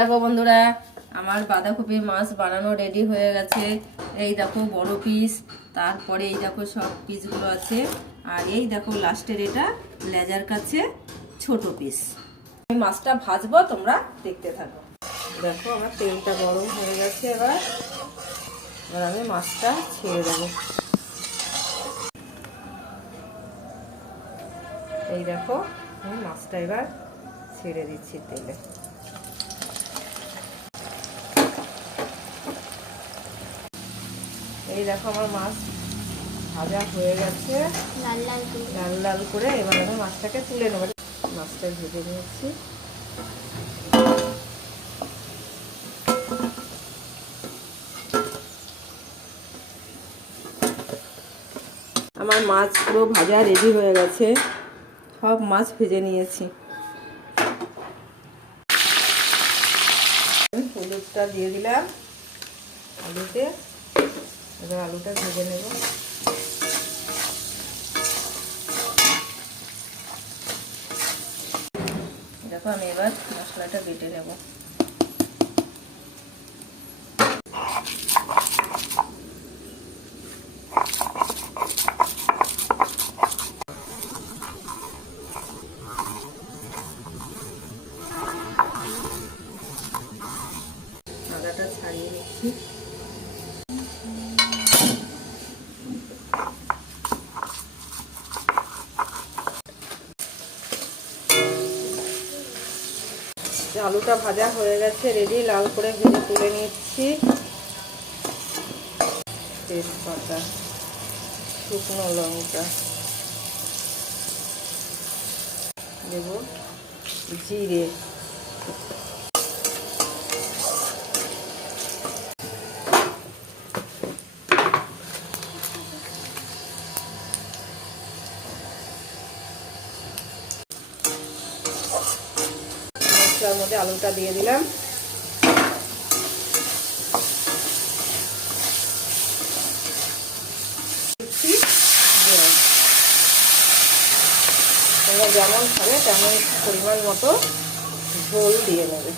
দেখো বন্ধুরা, আমার বাঁধাকপি মাছ বানানো রেডি হয়ে গেছে। এই দেখো বড় পিস, তারপরে এই দেখো সব পিসগুলো আছে, আর এই দেখো লাস্টের এটা লেজার কাছে ছোট পিস। আমি মাছটা ভাজবো, তোমরা দেখতে থাকো। দেখো আমার তেলটা গরম হয়ে গেছে। এবার আমি মাছটা ছেড়ে দেবো। এই দেখো আমি মাছটা এবার ছেড়ে দিচ্ছি তেলে। এই দেখো আমার মাছ ভাজা হয়ে গেছে লাল লাল করে। এবার আমি মাছটাকে তুলে নেব। মাছটা ভেজে নিয়েছি। আমার মাছ পুরো ভাজা রেডি হয়ে গেছে, সব মাছ ভেজে নিয়েছি। হলুদটা দিয়ে দিলাম আলুতে। এবার আলুটা ভেজে নেব। দেখো আমি এবার মশলাটা বেটে নেব। আদাটা ছাড়িয়ে নিচ্ছি। আলুটা ভাজা হয়ে গেছে, রেডি। লাল করে ভেজে তুলে নিচ্ছি। তেজপাতা, শুকনো লঙ্কা দেব, জিরে, মশলার মধ্যে আলুটা দিয়ে দিলাম। তোমরা যেমন খাবে তেমন পরিমাণ মতো ঝোল দিয়ে নেবে।